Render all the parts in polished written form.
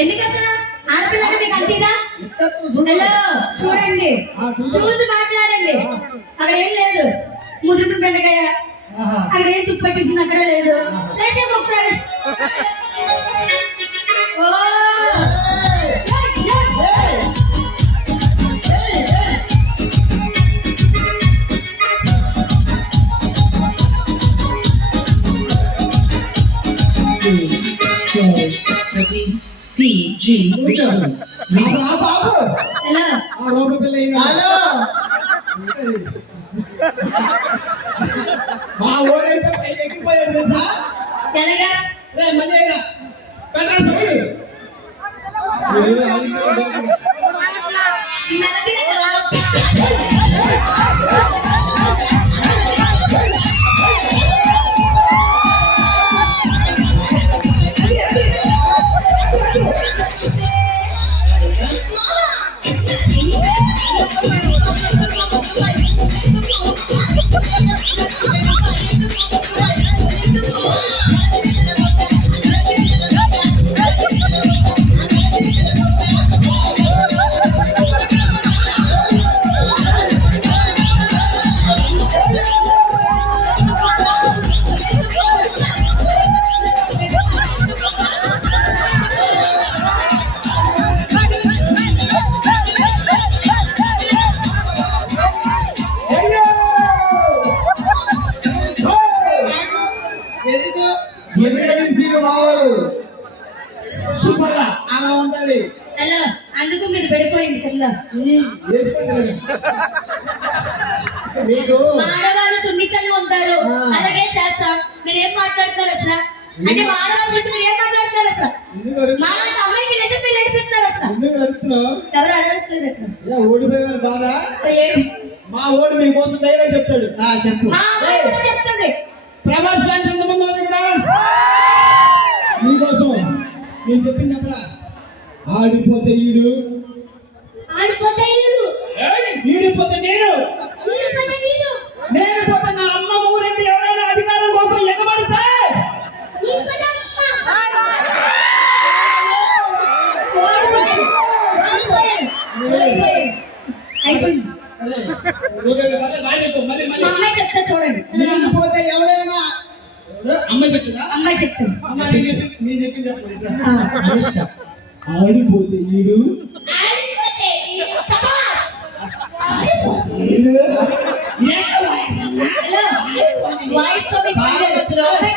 ఎందుకు అసలు ఆడపిల్లకి మీకు అంతేదా? హలో చూడండి, చూసి మాట్లాడండి. అక్కడ ఏం లేదు, ముదురు బెండకాయ అక్కడ ఏం తుప్పు పట్టేసింది, అక్కడ లేదు. లేచాక ఒకసారి ఓ మా ఓడైతే పైకి ఎక్కిపోయాడు తెలుసా? ఎలాగా మళ్ళీ అలా ఉండాలి. హలో అందుకు మీరు పడిపోయింది కింద. మీకు ఆడవాళ్ళు సున్నితంగా ఉంటారు, అలాగే చేస్తాం. మీరు ఏం మాట్లాడతారు అసలు? అంటే ఆడవాళ్ళ గురించి మీరు ఏం మాట్లాడతారు అసలు? మా అమ్మాయికి లేదా మీరు నడిపిస్తారు అసలు? ఎవరు అడగట్లేదు. ఓడిపోయారు బాగా. మా ఓడి మీకోసం డైలాగ్ చెప్తాడు. చెప్పు. చెప్తుంది. ప్రభాస్ ఫ్యాన్స్ ఎంతమంది ఉన్నారు ఇక్కడ? మీకోసం నేను చెప్పింది అక్కడ. ఆడిపోతే ఈడు, ఆడిపోతే ఈడు, ఈడిపోతే నేను, నేను పోతే నా అమ్మ ఊరెంటి ఎవరైనా అధికారం కోసం ఎగబడితే చెప్తా చూడండి. నేను పోతే ఎవరైనా అమ్మాయి చెప్తుందా? అమ్మాయి చెప్తుంది. అమ్మాయి నేను చెప్పింది ఆడిపోతే ఈడు,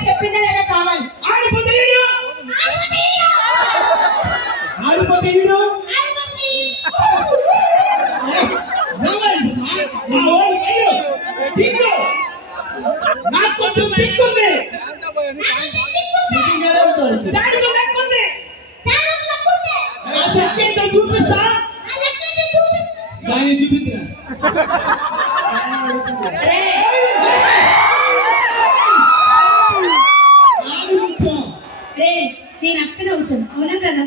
చెప్పిందే లేదా కావాలి. ఆడిపోతే ఈడు, ఆడిపోతే ఈడు. మా వాడు పైరు దిక్కు నాకు కొంచెం దిక్కుంది, దానికి లెక్కుంది. చూపిస్తా దాన్ని చూపించిన నేను అక్కడ అవుతాను. అవునా కదా?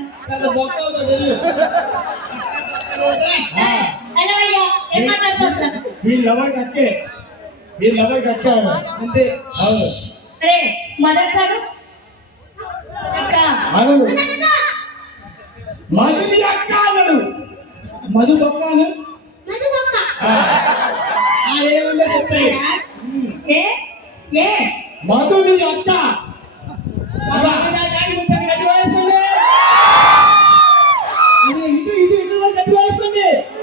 ఏం మాట్లాడుతున్నా? వీళ్ళెవరికి వచ్చే, వీళ్ళెవరికి వచ్చారు అంతే. అవును అరే మొదటి అక్క మధుని అక్క అన్నాడు. మధు బొక్కాను ఏమన్నా చెప్తాయి. మధుని అక్క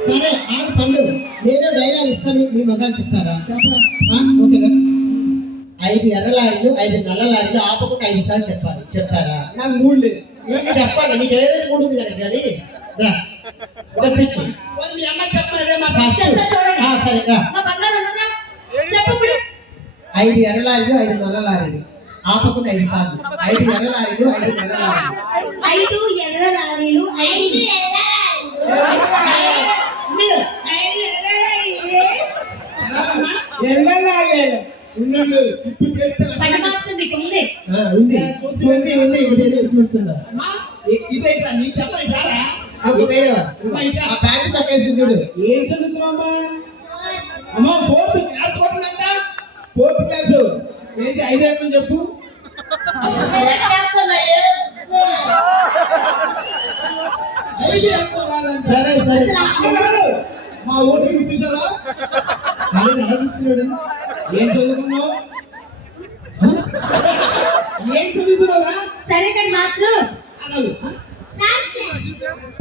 సరే ఆగు పండు, నేను డైలాగ్ ఇస్తాను, మీ మగాలు చెప్తారా? ఓకేనా? 5 ఎర్ర లారీలు 5 నల్ల లారీలు ఆపకుండా 5 సార్లు చెప్పాలి. చెప్తారా? నాకు మూడు లేదు. నేను చెప్పాలి, నీకు ఏదైతే మూడు ఉంది కనుక కానీ రా చెప్పించు. మీ అమ్మాయి చెప్పలేదే మా సరే రా. 5 ఎర్ర లారీలు 5 నల్ల లారీలు ఆపకుండా 5 సార్లు. 5 ఎర్ర లారీలు 5 నల్ల లారీలు. 5 ఎర్ర లారీలు 5 చూస్తున్నా ప్యాంట్ సక్కేసి చూడు. ఏం చదువుతున్నావమ్మా? అమ్మా 4th క్లాస్ కొట్టినంట. 4th క్లాసు ఏంటి 5 ఏమని చెప్పు. ఇది ఎక్కువ రాదంట. సరే సరే అసలు కాదు. మా ఓటు చూపించావా? ఆయన ఎలా చూస్తున్నాడు ఏం చదువుకున్నావు? ఏం చదువుతున్నావా? సరే కానీ మాస్టర్ అలాగే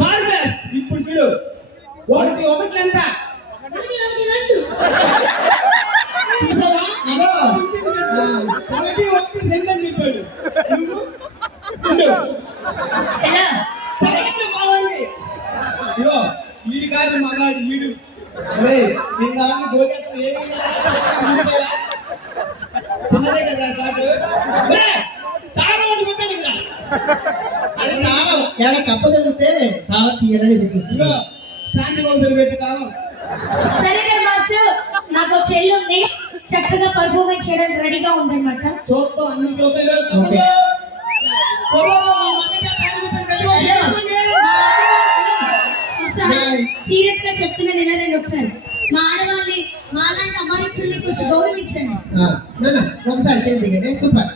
పార్కస్ ఇప్పుడు చూడు ఒకటి ఒకటి ఎంత చూసావా? అదో ఒకటి ఒకటి రెండు అని చెప్పాడు నువ్వు చూడు. ఎలా సెకండ్ బాగుంది ఇగో వీడు కాదు మగాడు వీడు ఒరేయ్, నిన్న అవన్నీ గోకేస్తావు ఏమైందా చిన్నదే కదా షాట్ తాళం ఒకటి పెట్టాడు ఇక్కడ అది తాళం ఏడ కప్ప తగిలితే తాళం తీయాలని ఎదురు ఇగో చూస్తున్నా శాంతి కౌన్సిల్ పెట్టి తాళం సరే కానీ మాస్టర్ నాకు ఒక చెల్లి ఉంది చక్కగా పర్ఫార్మెన్స్ చేయడానికి రెడీగా ఉందన్నమాట చూద్దాం అన్ని చూద్దాం ఓకే. సీరియస్ గా చెప్తున్నాను ఇలా రండి ఒకసారి మా ఆడవాళ్ళని మాలాంటి అమాయకుల్ని కొంచెం గౌరవించండి నాన్న ఒకసారి దిగండి సూపర్